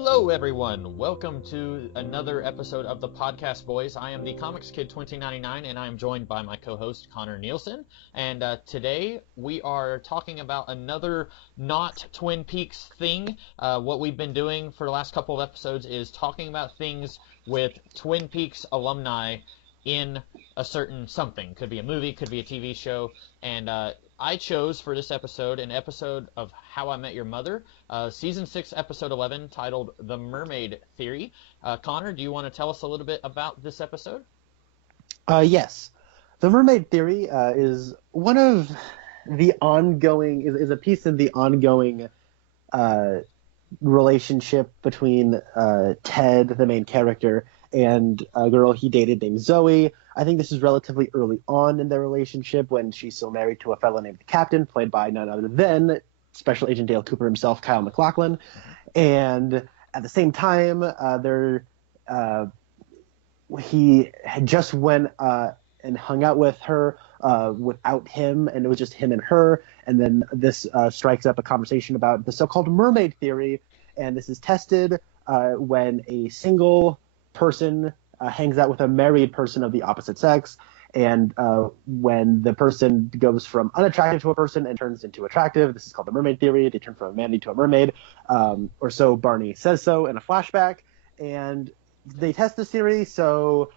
Hello everyone, welcome to another episode of the Podcast Boys. I am the Comics Kid 2099 and I am joined by my co-host Connor Nielsen. And today we are talking about another not Twin Peaks thing. What we've been doing for the last couple of episodes is talking about things with Twin Peaks alumni in a certain something. Could be a movie, could be a TV show, and I chose for this episode an episode of How I Met Your Mother, Season 6, Episode 11, titled The Mermaid Theory. Connor, do you want to tell us a little bit about this episode? Yes. The Mermaid Theory is one of the ongoing, is a piece in the ongoing relationship between Ted, the main character, and a girl he dated named Zoe. I think this is relatively early on in their relationship when she's still married to a fellow named Captain, played by none other than Special Agent Dale Cooper himself, Kyle MacLachlan. And at the same time, he had just went and hung out with her without him, and it was just him and her. And then this strikes up a conversation about the so-called mermaid theory, and this is tested when a single person hangs out with a married person of the opposite sex, and when the person goes from unattractive to a person and turns into attractive, this is called the mermaid theory. They turn from a man into a mermaid, or so Barney says so in a flashback, and they test this theory. So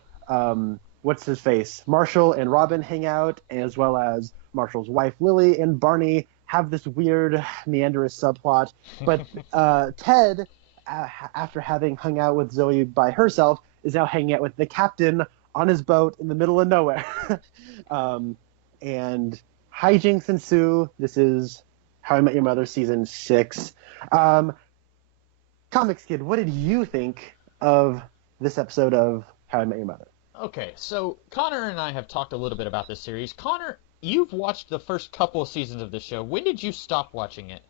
what's his face? Marshall and Robin hang out, as well as Marshall's wife Lily and Barney have this weird meandrous subplot, but Ted, after having hung out with Zoe by herself, is now hanging out with the captain on his boat in the middle of nowhere. And hijinks ensue. This is How I Met Your Mother Season 6. Comics Kid, what did you think of this episode of How I Met Your Mother? Okay, so Connor and I have talked a little bit about this series. Connor, you've watched the first couple of seasons of this show. When did you stop watching it?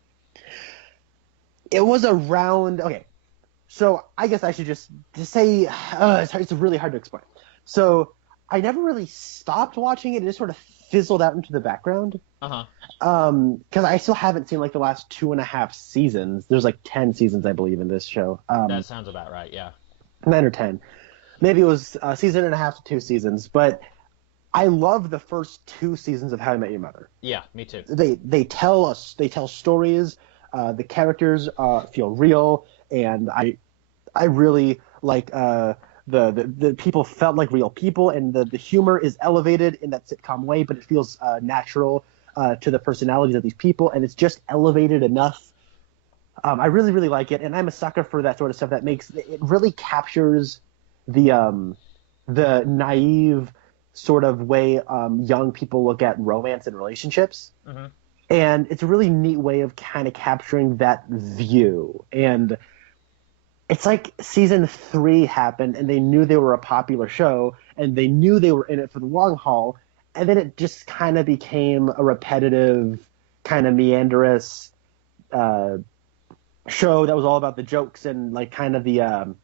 It was around... Okay, so I guess I should just say it's really hard to explain. So I never really stopped watching it. It just sort of fizzled out into the background. Uh-huh. Because I still haven't seen like the last 2.5 seasons. There's like 10 seasons, I believe, in this show. That sounds about right, yeah. 9 or 10. Maybe it was a season and a half to 2 seasons. But I love the first 2 seasons of How I Met Your Mother. Yeah, me too. They tell stories. The characters feel real, and I really like the people felt like real people, and the humor is elevated in that sitcom way, but it feels natural to the personalities of these people, and it's just elevated enough. I really, really like it, and I'm a sucker for that sort of stuff that it really captures the naive sort of way young people look at romance and relationships. Mm-hmm. And it's a really neat way of kind of capturing that view. And it's like season 3 happened, and they knew they were a popular show, and they knew they were in it for the long haul. And then it just kind of became a repetitive, kind of meandrous show that was all about the jokes and like kind of the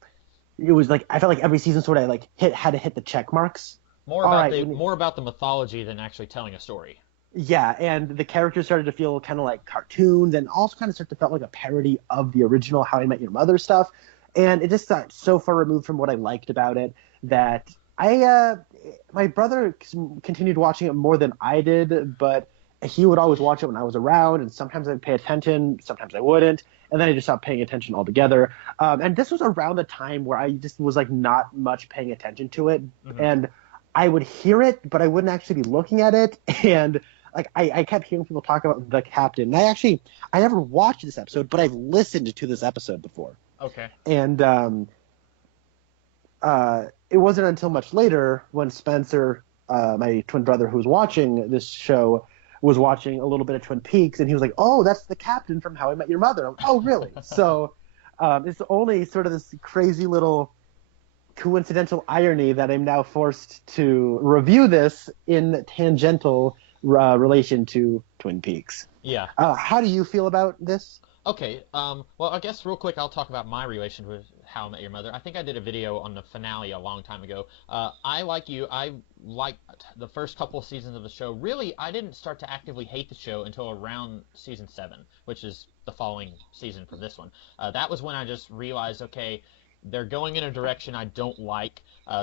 it was like I felt like every season sort of like had to hit the check marks. More about the mythology than actually telling a story. Yeah, and the characters started to feel kind of like cartoons, and also kind of started to felt like a parody of the original How I Met Your Mother stuff. And it just got so far removed from what I liked about it that my brother continued watching it more than I did, but he would always watch it when I was around, and sometimes I'd pay attention, sometimes I wouldn't, and then I just stopped paying attention altogether. And this was around the time where I just was like not much paying attention to it, mm-hmm. And I would hear it, but I wouldn't actually be looking at it, and like I kept hearing people talk about the captain. And I never watched this episode, but I've listened to this episode before. Okay. And it wasn't until much later when Spencer, my twin brother who was watching this show, was watching a little bit of Twin Peaks, and he was like, "Oh, that's the captain from How I Met Your Mother." I'm like, "Oh, really?" So it's only sort of this crazy little coincidental irony that I'm now forced to review this in tangential relation to Twin Peaks. Yeah. How do you feel about this? Okay. Well, I guess real quick, I'll talk about my relation with How I Met Your Mother. I think I did a video on the finale a long time ago. I, like you, I liked the first couple seasons of the show. Really, I didn't start to actively hate the show until around season 7, which is the following season from this one. That was when I just realized, okay, they're going in a direction I don't like.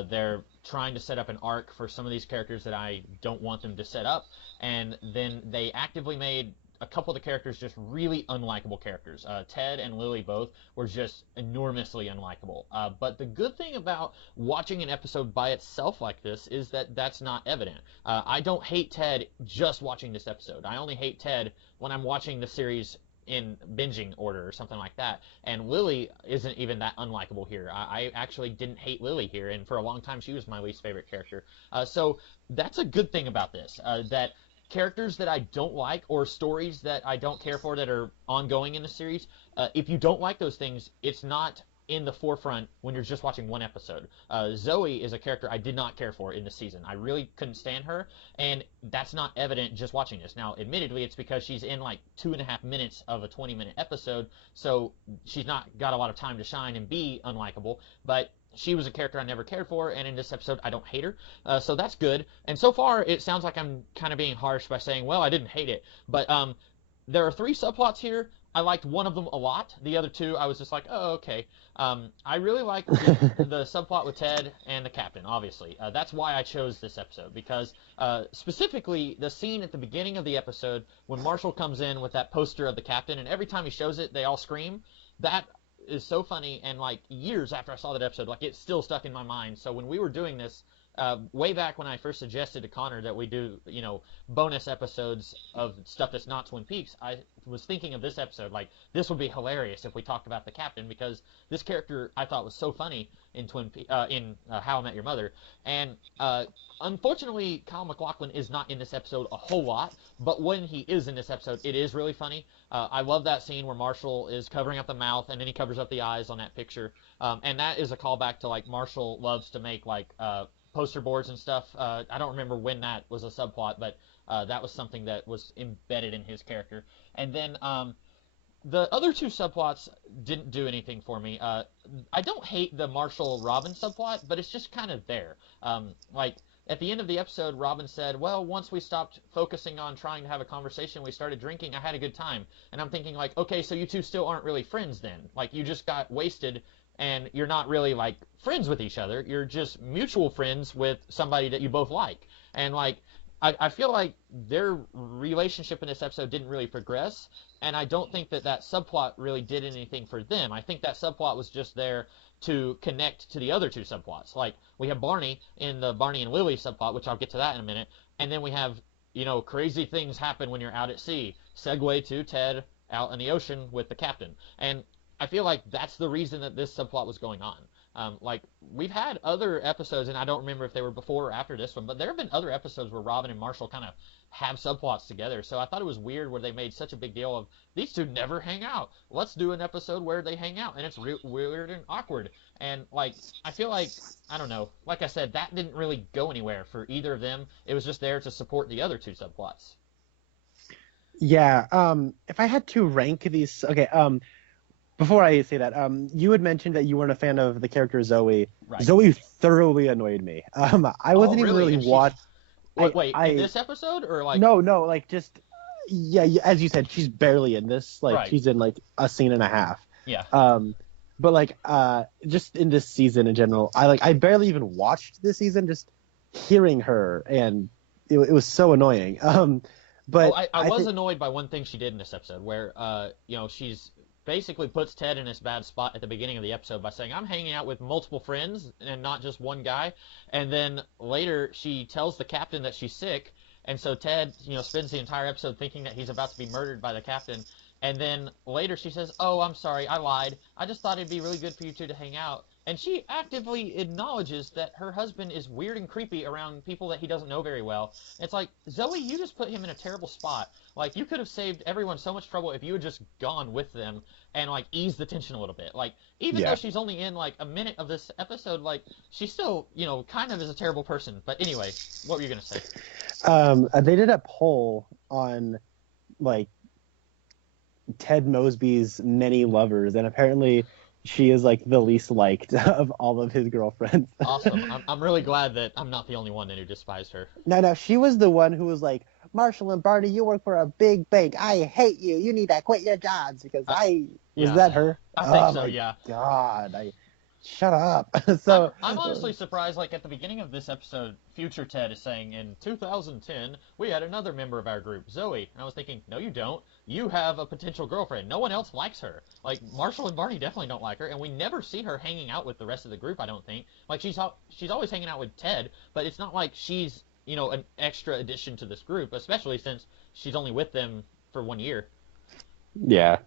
They're trying to set up an arc for some of these characters that I don't want them to set up, and then they actively made a couple of the characters just really unlikable characters. Ted and Lily both were just enormously unlikable. But the good thing about watching an episode by itself like this is that that's not evident. I don't hate Ted just watching this episode. I only hate Ted when I'm watching the series in binging order or something like that. And Lily isn't even that unlikable here. I actually didn't hate Lily here, and for a long time she was my least favorite character. So that's a good thing about this, that characters that I don't like or stories that I don't care for that are ongoing in the series, if you don't like those things, it's not in the forefront when you're just watching one episode. Zoe is a character I did not care for in this season. I really couldn't stand her, and that's not evident just watching this. Now, admittedly, it's because she's in like 2.5 minutes of a 20-minute episode, so she's not got a lot of time to shine and be unlikable, but she was a character I never cared for, and in this episode, I don't hate her. So that's good. And so far, it sounds like I'm kind of being harsh by saying, well, I didn't hate it. But there are 3 subplots here. I liked one of them a lot. The other 2, I was just like, oh, okay. I really liked the subplot with Ted and the captain, obviously. That's why I chose this episode, because specifically the scene at the beginning of the episode when Marshall comes in with that poster of the captain, and every time he shows it, they all scream. That is so funny, and like years after I saw that episode, like it's still stuck in my mind. So when we were doing this, way back when I first suggested to Connor that we do, bonus episodes of stuff that's not Twin Peaks, I was thinking of this episode. Like, this would be hilarious if we talked about the captain, because this character I thought was so funny in How I Met Your Mother. And unfortunately, Kyle MacLachlan is not in this episode a whole lot, but when he is in this episode, it is really funny. I love that scene where Marshall is covering up the mouth, and then he covers up the eyes on that picture. And that is a callback to, like, Marshall loves to make, like, poster boards and stuff. I don't remember when that was a subplot, but that was something that was embedded in his character. And then the other 2 subplots didn't do anything for me. I don't hate the Marshall-Robin subplot, but it's just kind of there. Like, at the end of the episode, Robin said, well, once we stopped focusing on trying to have a conversation, we started drinking, I had a good time. And I'm thinking, like, okay, so you 2 still aren't really friends then. Like, you just got wasted, and you're not really, like, friends with each other. You're just mutual friends with somebody that you both like. And, like, I feel like their relationship in this episode didn't really progress, and I don't think that subplot really did anything for them. I think that subplot was just there to connect to the other 2 subplots. Like, we have Barney in the Barney and Lily subplot, which I'll get to that in a minute, and then we have, crazy things happen when you're out at sea. Segue to Ted out in the ocean with the captain. And I feel like that's the reason that this subplot was going on. Like, we've had other episodes, and I don't remember if they were before or after this one, but there have been other episodes where Robin and Marshall kind of have subplots together. So I thought it was weird where they made such a big deal of, these 2 never hang out. Let's do an episode where they hang out, and it's weird and awkward. And, like, I feel like, I don't know, like I said, that didn't really go anywhere for either of them. It was just there to support the other 2 subplots. Yeah, if I had to rank these, okay, before I say that, you had mentioned that you weren't a fan of the character Zoe. Right. Zoe thoroughly annoyed me. I wasn't even really watching. Wait, in this episode, or like? No, like just, yeah, as you said, she's barely in this. Like, right. She's in like a scene and a half. Yeah. But like, just in this season in general, I barely even watched this season. Just hearing her, and it was so annoying. But I was annoyed by one thing she did in this episode, where she's basically puts Ted in this bad spot at the beginning of the episode by saying, I'm hanging out with multiple friends and not just one guy. And then later she tells the captain that she's sick. And so Ted, spends the entire episode thinking that he's about to be murdered by the captain. And then later she says, oh, I'm sorry, I lied. I just thought it'd be really good for you 2 to hang out. And she actively acknowledges that her husband is weird and creepy around people that he doesn't know very well. It's like, Zoe, you just put him in a terrible spot. Like, you could have saved everyone so much trouble if you had just gone with them and, like, eased the tension a little bit. Like, even though she's only in, like, a minute of this episode, like, she still, kind of is a terrible person. But anyway, what were you going to say? They did a poll on, like, Ted Mosby's many lovers, and apparently she is like the least liked of all of his girlfriends. Awesome. I'm really glad that I'm not the only one who despised her. No, she was the one who was like, Marshall and Barney, you work for a big bank. I hate you. You need to quit your jobs because was yeah. that her? I think so, my yeah. God, shut up. I'm honestly surprised, like, at the beginning of this episode, Future Ted is saying, in 2010, we had another member of our group, Zoe. And I was thinking, no, you don't. You have a potential girlfriend. No one else likes her. Like, Marshall and Barney definitely don't like her, and we never see her hanging out with the rest of the group, I don't think. Like, she's always hanging out with Ted, but it's not like she's, an extra addition to this group, especially since she's only with them for 1 year. Yeah.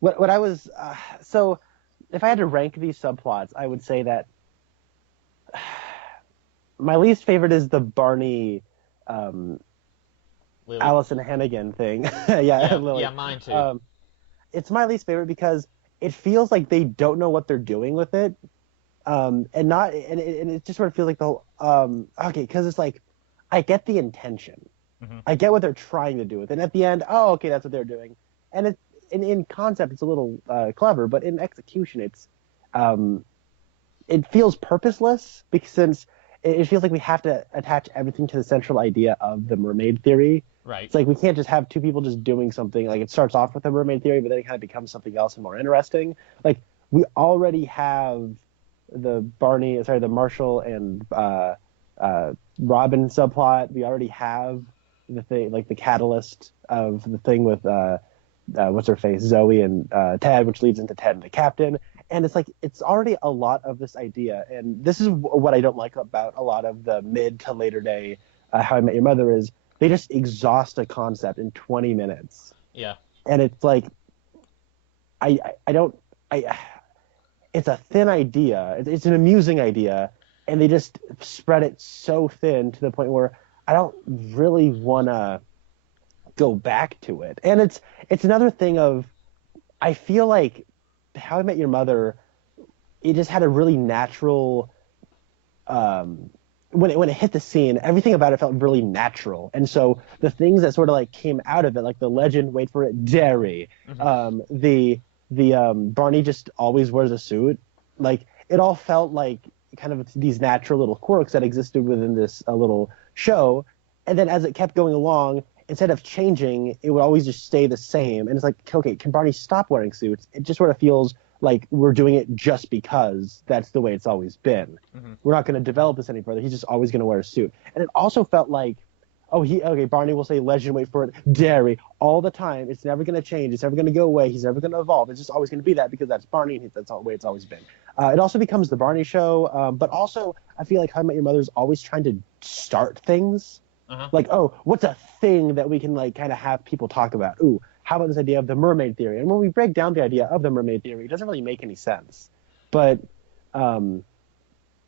What I was so if I had to rank these subplots, I would say that my least favorite is the Barney Allison Hannigan thing. Lily. Yeah, mine too. It's my least favorite because it feels like they don't know what they're doing with it, and it just sort of feels like the whole because it's like I get the intention, I get what they're trying to do with it, and at the end, okay, that's what they're doing, and it's in concept it's a little clever, but in execution it feels purposeless because since it feels like we have to attach everything to the central idea of the mermaid theory. Right. It's like we can't just have two people just doing something. Like it starts off with a mermaid theory, but then it kind of becomes something else and more interesting. Like we already have the Marshall and Robin subplot. We already have the thing, like the catalyst of the thing with what's her face, Zoe and Ted, which leads into Ted and the captain. And it's like it's already a lot of this idea, and this is what I don't like about a lot of the mid to later day How I Met Your Mother is they just exhaust a concept in 20 minutes. Yeah. And it's like it's a thin idea. It's an amusing idea, and they just spread it so thin to the point where I don't really want to go back to it. And it's another thing of I feel like How I Met Your Mother, it just had a really natural when it hit the scene, everything about it felt really natural. And so the things that sort of like came out of it, like the legend, wait for it, dairy, the Barney just always wears a suit, like it all felt like kind of these natural little quirks that existed within this little show. And then as it kept going along, instead of changing, it would always just stay the same. And it's like, okay, can Barney stop wearing suits? It just sort of feels like we're doing it just because that's the way it's always been. We're not going to develop this any further. He's just always going to wear a suit. And it also felt like, Barney will say legend, wait for it, dairy, all the time. It's never going to change. It's never going to go away. He's never going to evolve. It's just always going to be that because that's Barney, and that's the way it's always been. It also becomes the Barney show, but also I feel like How I Met Your Mother is always trying to start things. Like, what's a thing that we can like kind of have people talk about? Ooh, how about this idea of the mermaid theory? And when we break down the idea of the mermaid theory, it doesn't really make any sense. But and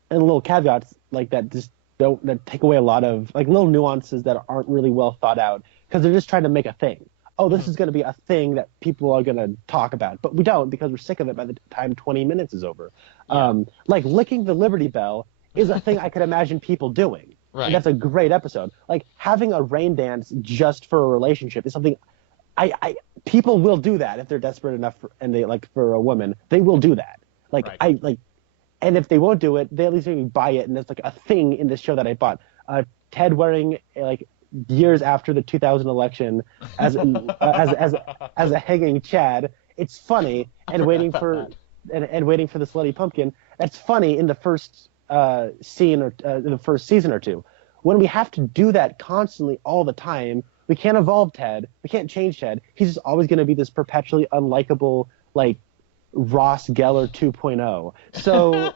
little caveats like that just that take away a lot of like little nuances that aren't really well thought out because they're just trying to make a thing. This is going to be a thing that people are going to talk about, but we don't because we're sick of it by the time 20 minutes is over. Like licking the Liberty Bell is a thing I could imagine people doing. Right. And that's a great episode. Like having a rain dance just for a relationship is something people will do that if they're desperate enough and they like for a woman, they will do that. Like right. And if they won't do it, they at least maybe buy it, and it's like a thing in this show that I bought. Ted wearing like years after the 2000 election as a hanging Chad. It's funny and waiting for and waiting for the slutty pumpkin. That's funny in the first scene or in the first season or two. When we have to do that constantly all the time, we can't evolve Ted. We can't change Ted. He's just always going to be this perpetually unlikable like Ross Geller 2.0. So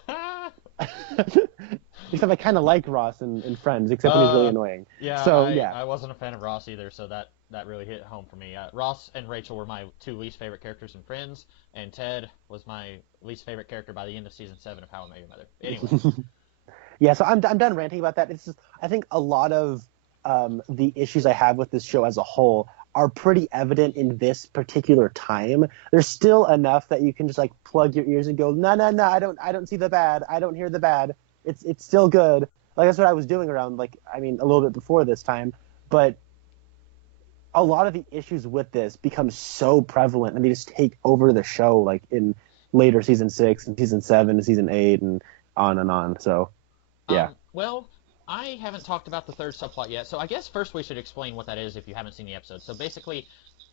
except I kind of like Ross in Friends, except when he's really annoying. Yeah, so I wasn't a fan of Ross either, so that really hit home for me. Ross and Rachel were my two least favorite characters in Friends, and Ted was my least favorite character by the end of season 7 of How I Met Your Mother. Anyway. Yeah, so I'm done ranting about that. It's just, I think a lot of the issues I have with this show as a whole are pretty evident in this particular time. There's still enough that you can just like plug your ears and go, no, I don't see the bad. I don't hear the bad. It's still good. Like that's what I was doing around a little bit before this time, but a lot of the issues with this become so prevalent and they just take over the show like in later season 6 and season 7 and season 8 and on and on. So yeah. Well, I haven't talked about the third subplot yet, so I guess first we should explain what that is if you haven't seen the episode. So basically,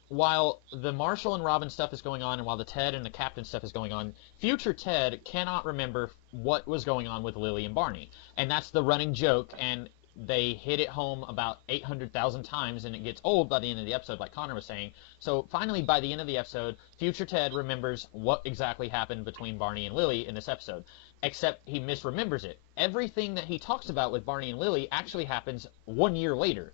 while the Marshall and Robin stuff is going on, and while the Ted and the Captain stuff is going on, future Ted cannot remember what was going on with Lily and Barney. And that's the running joke, and they hit it home about 800,000 times, and it gets old by the end of the episode, like Connor was saying. So finally, by the end of the episode, future Ted remembers what exactly happened between Barney and Lily in this episode, except he misremembers it. Everything that he talks about with Barney and Lily actually happens 1 year later,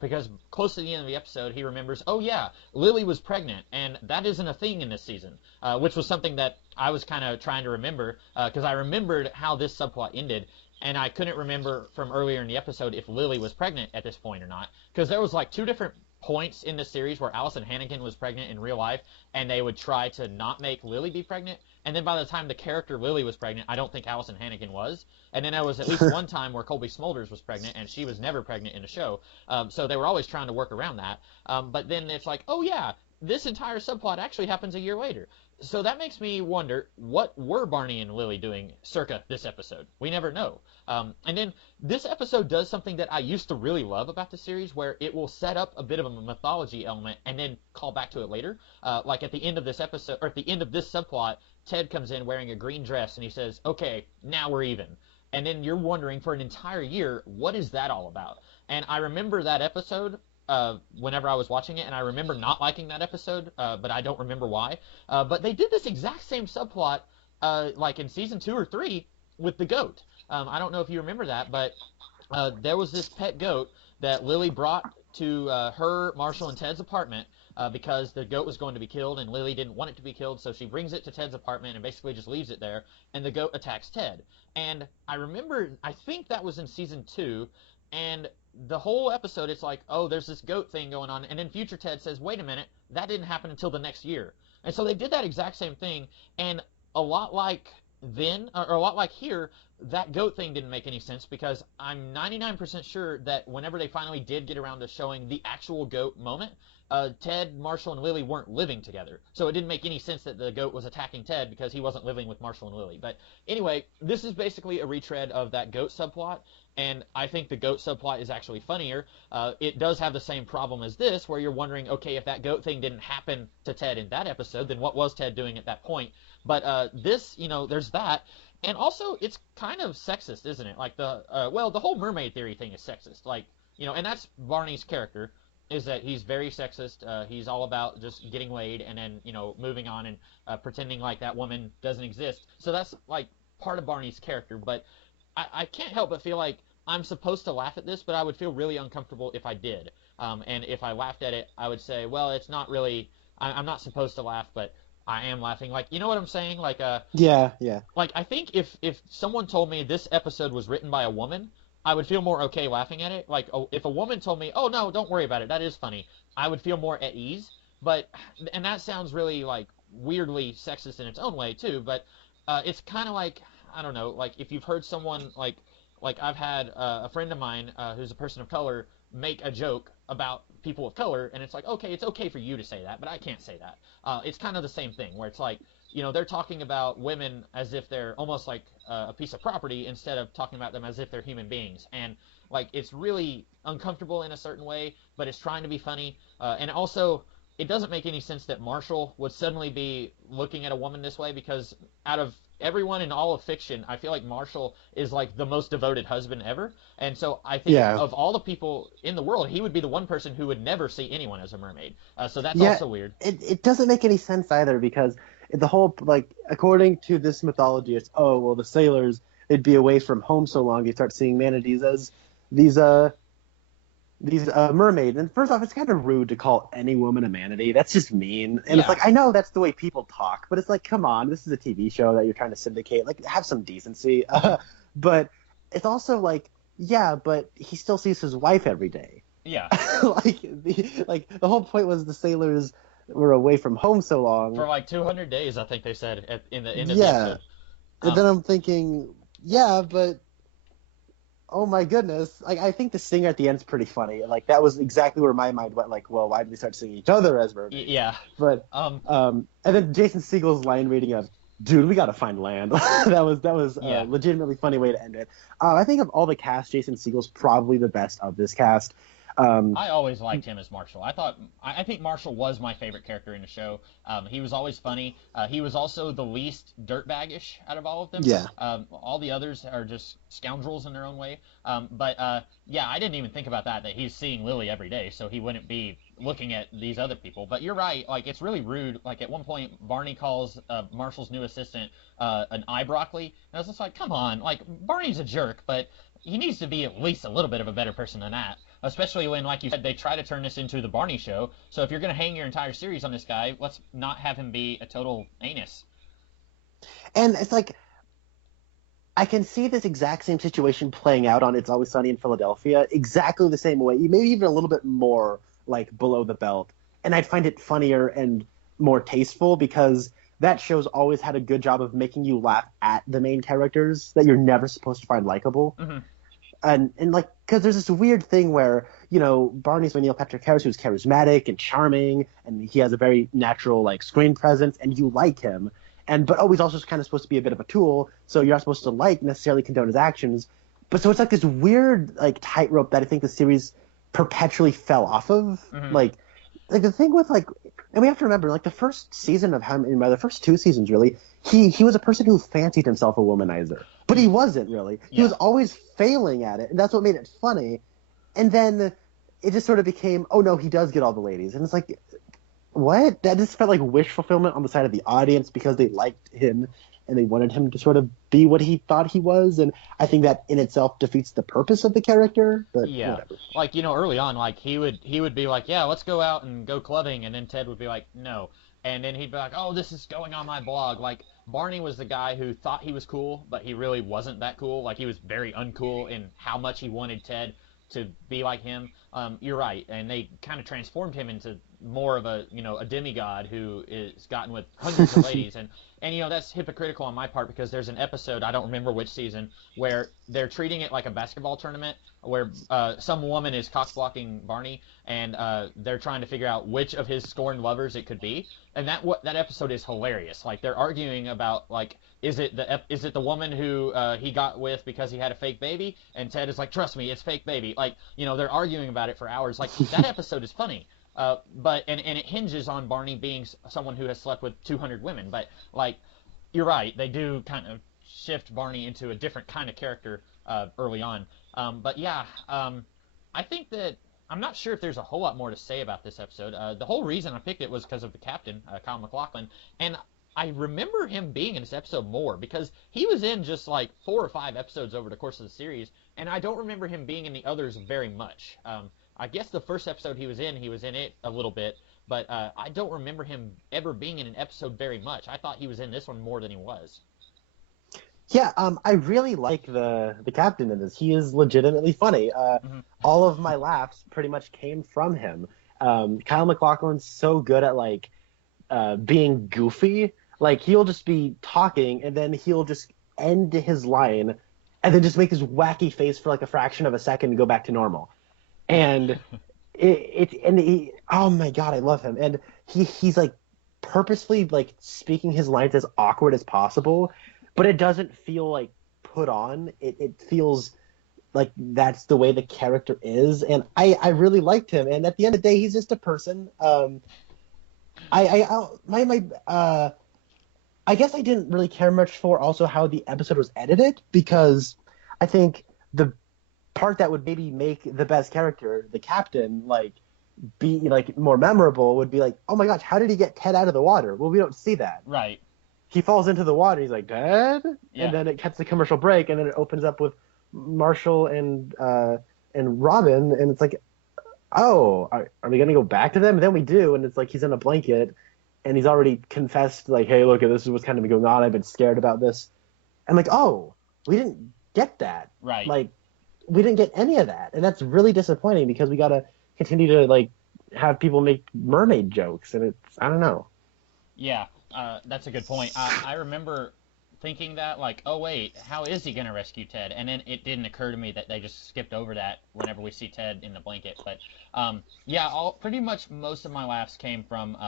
because close to the end of the episode, he remembers, oh yeah, Lily was pregnant, and that isn't a thing in this season, which was something that I was kind of trying to remember, because I remembered how this subplot ended, and I couldn't remember from earlier in the episode if Lily was pregnant at this point or not, because there was like two different points in the series where Allison Hannigan was pregnant in real life, and they would try to not make Lily be pregnant, and then by the time the character Lily was pregnant, I don't think Allison Hannigan was, and then there was at least one time where Colby Smulders was pregnant, and she was never pregnant in the show, so they were always trying to work around that, but then it's like, oh yeah, this entire subplot actually happens a year later. So that makes me wonder, what were Barney and Lily doing circa this episode? We never know. And then this episode does something that I used to really love about the series, where it will set up a bit of a mythology element and then call back to it later. Like at the end of this episode, or at the end of this subplot, Ted comes in wearing a green dress and he says, okay, now we're even. And then you're wondering for an entire year, what is that all about? And I remember that episode whenever I was watching it, and I remember not liking that episode, but I don't remember why. But they did this exact same subplot, like in season 2 or 3, with the goat. I don't know if you remember that, but there was this pet goat that Lily brought to her, Marshall, and Ted's apartment because the goat was going to be killed, and Lily didn't want it to be killed, so she brings it to Ted's apartment and basically just leaves it there, and the goat attacks Ted. And I remember, I think that was in season 2, and the whole episode, it's like, oh, there's this goat thing going on, and then future Ted says, wait a minute, that didn't happen until the next year. And so they did that exact same thing, and a lot like then, or a lot like here, that goat thing didn't make any sense, because I'm 99% sure that whenever they finally did get around to showing the actual goat moment, Ted, Marshall, and Lily weren't living together. So it didn't make any sense that the goat was attacking Ted because he wasn't living with Marshall and Lily. But anyway, this is basically a retread of that goat subplot, and I think the goat subplot is actually funnier. It does have the same problem as this, where you're wondering, okay, if that goat thing didn't happen to Ted in that episode, then what was Ted doing at that point? But this, there's that. And also, it's kind of sexist, isn't it? Like the whole mermaid theory thing is sexist. Like, and that's Barney's character, is that he's very sexist. He's all about just getting laid and then, moving on and pretending like that woman doesn't exist. So that's like part of Barney's character. But I can't help but feel like I'm supposed to laugh at this, but I would feel really uncomfortable if I did. And if I laughed at it, I would say, well, it's not really, I'm not supposed to laugh, but I am laughing. Like, you know what I'm saying? Like, yeah. Like, I think if someone told me this episode was written by a woman, I would feel more okay laughing at it. Like, if a woman told me, oh, no, don't worry about it, that is funny, I would feel more at ease. But, and that sounds really, like, weirdly sexist in its own way, too. But it's kind of like, I don't know, like, if you've heard someone, like I've had a friend of mine who's a person of color make a joke about people of color, and it's like, okay, it's okay for you to say that, but I can't say that. It's kind of the same thing, where it's like, they're talking about women as if they're almost like a piece of property instead of talking about them as if they're human beings. And, like, it's really uncomfortable in a certain way, but it's trying to be funny. And also, it doesn't make any sense that Marshall would suddenly be looking at a woman this way, because out of everyone in all of fiction, I feel like Marshall is like the most devoted husband ever. And so I think of all the people in the world, he would be the one person who would never see anyone as a mermaid. So that's also weird. It doesn't make any sense either, because the whole, like, according to this mythology, it's, oh, well, the sailors, they'd be away from home so long, you start seeing manatees as these mermaid. And first off, it's kind of rude to call any woman a manatee. That's just mean. And it's like, I know that's the way people talk, but it's like, come on, this is a TV show that you're trying to syndicate. Like, have some decency. But it's also like, yeah, but he still sees his wife every day. Yeah. the whole point was the sailors were away from home so long. For like 200 days, I think they said in the end of the episode. And then I'm thinking, yeah, but oh my goodness. Like, I think the singer at the end's pretty funny. Like, that was exactly where my mind went, like, well, why did they start singing each other as mermaids? Yeah. But and then Jason Segel's line reading of dude, we gotta find land. that was a Yeah. legitimately funny way to end it. I think of all the cast, Jason Segel's probably the best of this cast. Um, I always liked him as Marshall. I think Marshall was my favorite character in the show. He was always funny. He was also the least dirtbaggish out of all of them. yeah, All the others are just scoundrels in their own way. But yeah, I didn't even think about that he's seeing Lily every day, so he wouldn't be looking at these other people. But you're right. Like, it's really rude. Like, at one point, Barney calls Marshall's new assistant an eye broccoli. And I was just like, come on. Like, Barney's a jerk, but he needs to be at least a little bit of a better person than that. Especially when, like you said, they try to turn this into the Barney show. So if you're going to hang your entire series on this guy, let's not have him be a total anus. and it's like I can see this exact same situation playing out on It's Always Sunny in Philadelphia, exactly the same way, maybe even a little bit more like below the belt. And I'd find it funnier and more tasteful because that show's always had a good job of making you laugh at the main characters that you're never supposed to find likable. Mm-hmm. And like, because there's this weird thing where, you know, Barney's with Neil Patrick Harris, who's charismatic and charming, and he has a very natural like screen presence, and you like him. But he's also kind of supposed to be a bit of a tool, so you're not supposed to like necessarily condone his actions. But so it's like this weird like tightrope that I think the series perpetually fell off of. Mm-hmm. Like the thing with like, and we have to remember, like the first season of him, the first two seasons really, he was a person who fancied himself a womanizer, but he wasn't really. He was always failing at it, and that's what made it funny. And then it just sort of became, oh no, he does get all the ladies, and it's like, what? That just felt like wish fulfillment on the side of the audience because they liked him and they wanted him to sort of be what he thought he was, and I think that in itself defeats the purpose of the character. But yeah, whatever. like, you know, early on, like he would be like, yeah, let's go out and go clubbing, and then Ted would be like, no, and then he'd be like, oh, this is going on my blog. Like, Barney was the guy who thought he was cool, but he really wasn't that cool. Like, he was very uncool in how much he wanted Ted to be like him. You're right, and they kind of transformed him into more of a, you know, a demigod who is gotten with hundreds of ladies, and you know, that's hypocritical on my part because there's an episode, I don't remember which season, where they're treating it like a basketball tournament where some woman is cock blocking Barney, and they're trying to figure out which of his scorned lovers it could be, and that episode is hilarious. Like, they're arguing about, like, is it the woman who he got with because he had a fake baby? And Ted is like, trust me, it's fake baby. Like, you know, they're arguing about it for hours. Like, that episode is funny. But it hinges on Barney being someone who has slept with 200 women. But, like, you're right, they do kind of shift Barney into a different kind of character early on. But yeah, I think that I'm not sure if there's a whole lot more to say about this episode. The whole reason I picked it was because of the captain, Kyle MacLachlan, and I remember him being in this episode more because he was in just like 4 or 5 episodes over the course of the series, and I don't remember him being in the others very much. I guess the first episode he was in it a little bit, but I don't remember him ever being in an episode very much. I thought he was in this one more than he was. Yeah, I really like the captain in this. He is legitimately funny. All of my laughs pretty much came from him. Kyle MacLachlan's so good at like being goofy. Like, he'll just be talking and then he'll just end his line and then just make this wacky face for like a fraction of a second and go back to normal. And oh my god, I love him. And he's like purposefully like speaking his lines as awkward as possible, but it doesn't feel like put on. It feels like that's the way the character is, and I really liked him. And at the end of the day, he's just a person. I guess I didn't really care much for also how the episode was edited, because I think the part that would maybe make the best character, the captain, like be like more memorable would be like, oh my gosh, how did he get Ted out of the water? Well, we don't see that. Right. He falls into the water. He's like, Dad? Yeah. And then it cuts the commercial break, and then it opens up with Marshall and Robin, and it's like, oh, are we gonna go back to them? And then we do, and it's like he's in a blanket, and he's already confessed, like, hey, look, this is what's kind of been going on. I've been scared about this. And like, oh, we didn't get that. Right. Like, we didn't get any of that, and that's really disappointing because we gotta continue to like have people make mermaid jokes, and it's, I don't know. Yeah, that's a good point. I remember thinking that, like, oh wait, how is he gonna rescue Ted? And then it didn't occur to me that they just skipped over that whenever we see Ted in the blanket. But yeah, pretty much most of my laughs came from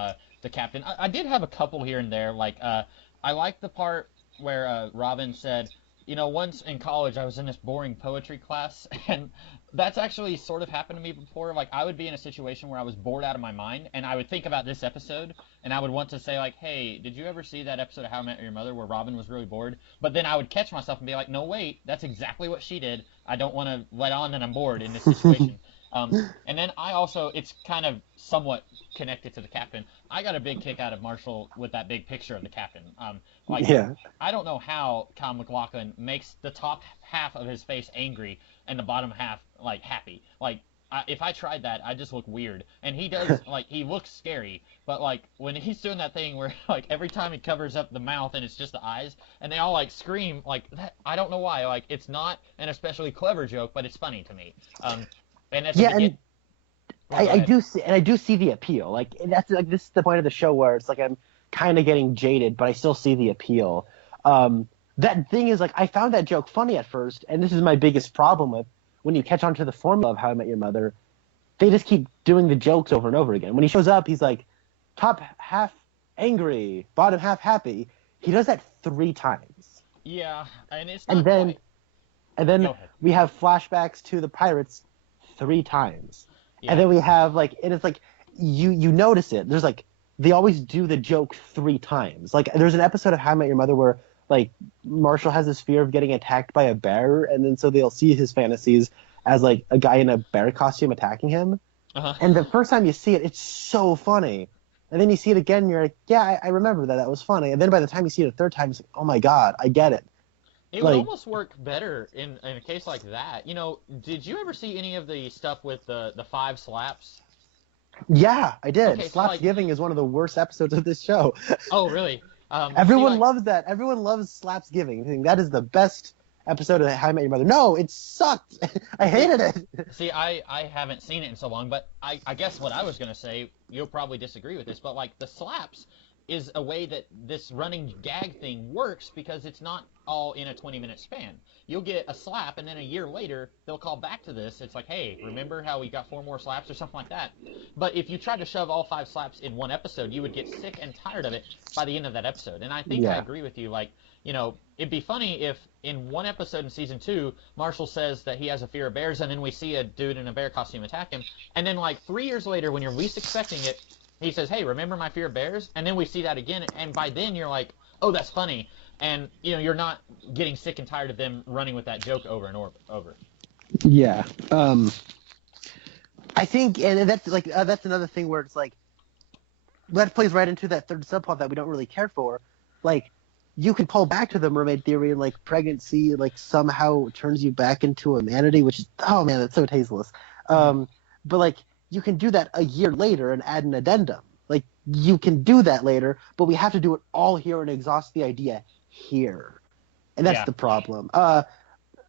the captain. I did have a couple here and there. Like, I liked the part where Robin said, once in college I was in this boring poetry class, and that's actually sort of happened to me before. Like, I would be in a situation where I was bored out of my mind, and I would think about this episode, and I would want to say, like, hey, did you ever see that episode of How I Met Your Mother where Robin was really bored? But then I would catch myself and be like, no, wait, that's exactly what she did. I don't want to let on that I'm bored in this situation. And then it's kind of somewhat connected to the captain. I got a big kick out of Marshall with that big picture of the captain. I don't know how Kyle MacLachlan makes the top half of his face angry and the bottom half, like, happy. Like, if I tried that, I'd just look weird. And he does, like, he looks scary, but, like, when he's doing that thing where, like, every time he covers up the mouth and it's just the eyes, and they all, like, scream, like, that, I don't know why. Like, it's not an especially clever joke, but it's funny to me. And that's I do see the appeal. Like, that's like, this is the point of the show where it's like I'm kind of getting jaded, but I still see the appeal. That thing is, like, I found that joke funny at first, and this is my biggest problem with when you catch on to the formula of How I Met Your Mother. They just keep doing the jokes over and over again. When he shows up, he's like, top half angry, bottom half happy. He does that 3 times. Yeah, and it's not and then we have flashbacks to the pirates 3 times. Yeah. And then we have, like, and it's like, you notice it. There's, like, they always do the joke 3 times. Like, there's an episode of How I Met Your Mother where, like, Marshall has this fear of getting attacked by a bear, and then so they'll see his fantasies as, like, a guy in a bear costume attacking him. Uh-huh. And the first time you see it, it's so funny. And then you see it again, and you're like, yeah, I remember that. That was funny. And then by the time you see it a third time, it's like, oh, my God, I get it. It would almost work better in a case like that. Did you ever see any of the stuff with the 5 slaps? Yeah, I did. Okay, Slapsgiving is one of the worst episodes of this show. Oh, really? Everyone loves that. Everyone loves Slapsgiving. I think that is the best episode of How I Met Your Mother. No, it sucked. I hated it. See, I haven't seen it in so long, but I guess what I was going to say, you'll probably disagree with this, but, like, the slaps is a way that this running gag thing works because it's not all in a 20-minute span. You'll get a slap, and then a year later, they'll call back to this. It's like, hey, remember how we got 4 more slaps or something like that? But if you tried to shove all 5 slaps in one episode, you would get sick and tired of it by the end of that episode. And I think I agree with you. Like, it'd be funny if in one episode in season 2, Marshall says that he has a fear of bears, and then we see a dude in a bear costume attack him. And then, like, 3 years later, when you're least expecting it, he says, hey, remember my fear of bears? And then we see that again, and by then you're like, oh, that's funny. And, you're not getting sick and tired of them running with that joke over and over. Yeah. I think, and that's, like, that's another thing where it's like, that plays right into that third subplot that we don't really care for. Like, you can pull back to the mermaid theory and, like, pregnancy, like, somehow turns you back into a manatee, which is, oh, man, that's so tasteless. But, like, you can do that a year later and add an addendum. Like, you can do that later, but we have to do it all here and exhaust the idea here. And that's the problem. But,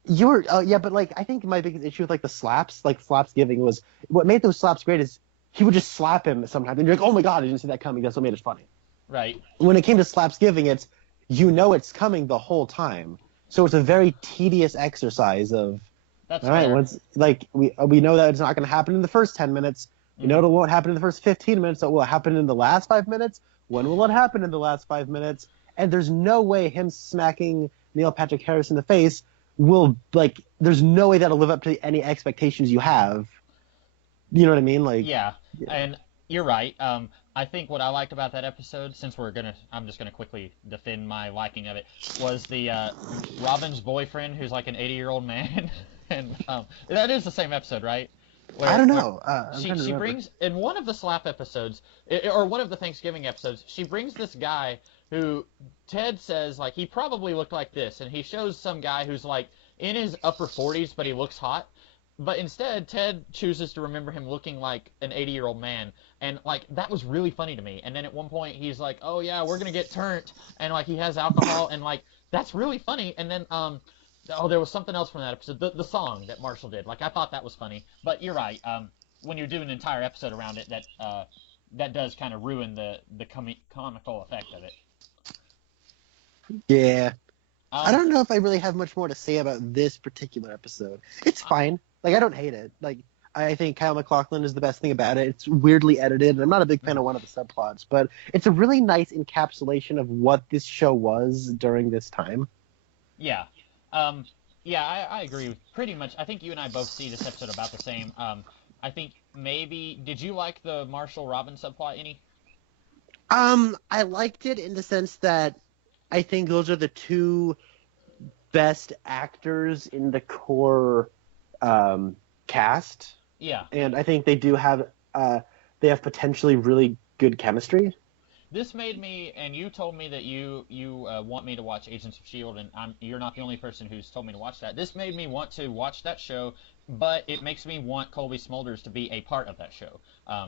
like, I think my biggest issue with, like, the slaps, like, Slapsgiving was, what made those slaps great is he would just slap him sometimes, and you're like, oh my God, I didn't see that coming. That's what made it funny. Right. When it came to Slapsgiving, it's, it's coming the whole time. So it's a very tedious exercise of, that's all right, once, like, we know that it's not going to happen in the first 10 minutes. We know it won't happen in the first 15 minutes. So it will happen in the last 5 minutes. When will it happen in the last 5 minutes? And there's no way him smacking Neil Patrick Harris in the face will, like, there's no way that'll live up to any expectations you have. You know what I mean? Like, yeah. And you're right. I think what I liked about that episode, since I'm just gonna quickly defend my liking of it, was the Robin's boyfriend, who's like an 80-year-old man. And that is the same episode, right? I don't know. She brings, in one of the slap episodes, or one of the Thanksgiving episodes, she brings this guy who Ted says, like, he probably looked like this, and he shows some guy who's, like, in his upper 40s, but he looks hot. But instead, Ted chooses to remember him looking like an 80-year-old man, and, like, that was really funny to me. And then at one point, he's like, oh, yeah, we're gonna get turned, and, like, he has alcohol, and, like, that's really funny. And then, there was something else from that episode, the song that Marshall did. Like, I thought that was funny. But you're right. When you're doing an entire episode around it, that does kind of ruin the comical effect of it. Yeah. I don't know if I really have much more to say about this particular episode. It's fine. Like, I don't hate it. Like, I think Kyle MacLachlan is the best thing about it. It's weirdly edited, and I'm not a big fan of one of the subplots, but it's a really nice encapsulation of what this show was during this time. Yeah. I agree with pretty much. I think you and I both see this episode about the same. I think maybe, did you like the Marshall Robin subplot any? I liked it in the sense that I think those are the two best actors in the core cast. Yeah. And I think they do have they have potentially really good chemistry. This made me, and you told me that you want me to watch Agents of S.H.I.E.L.D., and you're not the only person who's told me to watch that. This made me want to watch that show, but it makes me want Colby Smulders to be a part of that show,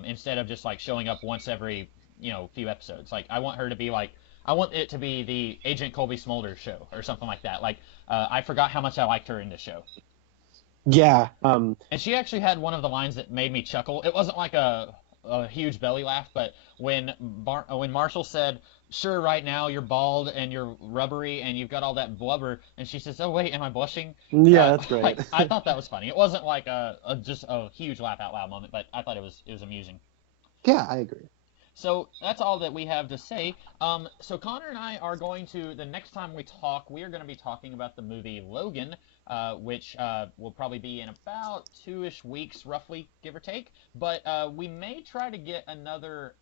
instead of just like showing up once every few episodes. Like I want her to be like, I want it to be the Agent Colby Smulders show or something like that. Like I forgot how much I liked her in this show. Yeah. And she actually had one of the lines that made me chuckle. It wasn't like a huge belly laugh, but when Marshall said, "Sure, right now you're bald and you're rubbery and you've got all that blubber," and she says, "Oh wait, am I blushing?" Yeah, that's great. Like, I thought that was funny. It wasn't like just a huge laugh out loud moment, but I thought it was amusing. Yeah, I agree. So that's all that we have to say. So Connor and I are going to, the next time we talk, we are going to be talking about the movie Logan, which will probably be in about 2-ish weeks, roughly, give or take. But we may try to get another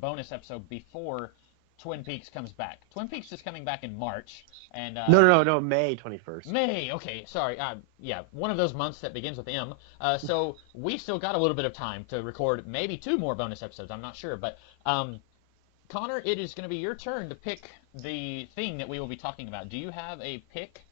bonus episode before Twin Peaks comes back. Twin Peaks is coming back in March, and No, May 21st. May, okay, sorry. Yeah, one of those months that begins with M. So we still got a little bit of time to record maybe 2 more bonus episodes. I'm not sure, but Connor, it is going to be your turn to pick the thing that we will be talking about. Do you have a pick?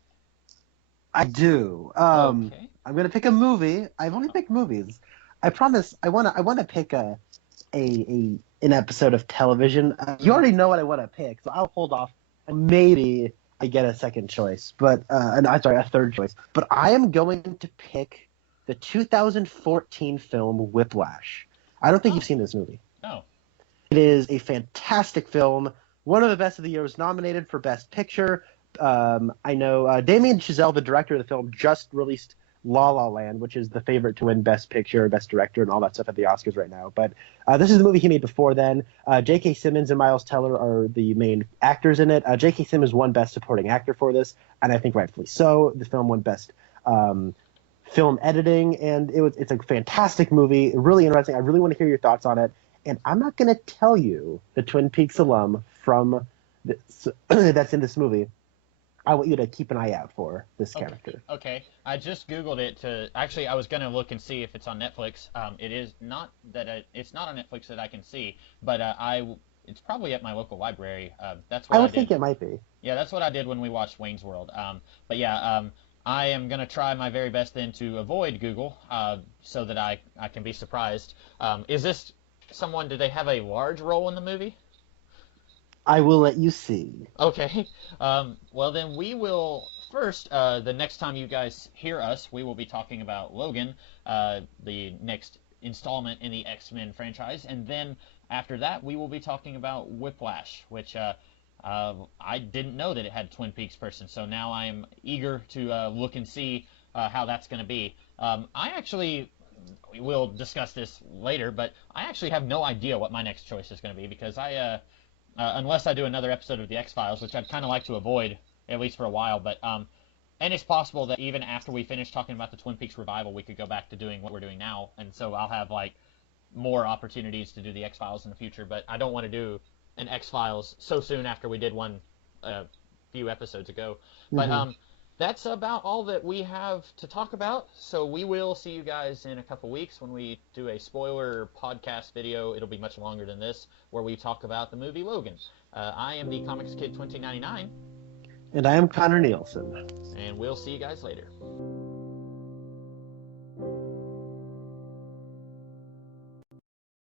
I do. Okay. I'm gonna pick a movie. I've only picked movies. I promise. I wanna pick an episode of television. You already know what I want to pick, so I'll hold off. Maybe I get a second choice, but a third choice. But I am going to pick the 2014 film Whiplash. I don't think you've seen this movie. No. It is a fantastic film. One of the best of the year. Was nominated for Best Picture. I know Damien Chazelle, the director of the film, just released La La Land, which is the favorite to win Best Picture, Best Director, and all that stuff at the Oscars right now. But this is the movie he made before then. J.K. Simmons and Miles Teller are the main actors in it. J.K. Simmons won Best Supporting Actor for this, and I think rightfully so. The film won Best Film Editing, and it's a fantastic movie, really interesting. I really want to hear your thoughts on it. And I'm not going to tell you the Twin Peaks alum from that's in this movie. I want you to keep an eye out for this character. Okay. I just Googled it actually, I was going to look and see if it's on Netflix. It is not it's not on Netflix that I can see, but it's probably at my local library. That's what I would did. think it might be. Yeah, that's what I did when we watched Wayne's World. But yeah, I am going to try my very best then to avoid Google, so that I can be surprised. Is this someone, do they have a large role in the movie? I will let you see. Okay. Well, then we will first, the next time you guys hear us, we will be talking about Logan, the next installment in the X-Men franchise. And then after that, we will be talking about Whiplash, which I didn't know that it had Twin Peaks person. So now I am eager to look and see how that's going to be. We will discuss this later, but I actually have no idea what my next choice is going to be because unless I do another episode of The X-Files, which I'd kind of like to avoid, at least for a while. But and it's possible that even after we finish talking about the Twin Peaks revival, we could go back to doing what we're doing now. And so I'll have, like, more opportunities to do The X-Files in the future. But I don't want to do an X-Files so soon after we did one a few episodes ago. But that's about all that we have to talk about. So we will see you guys in a couple weeks when we do a spoiler podcast video. It'll be much longer than this, where we talk about the movie Logan. I am the Comics Kid 2099. And I am Connor Nielsen. And we'll see you guys later.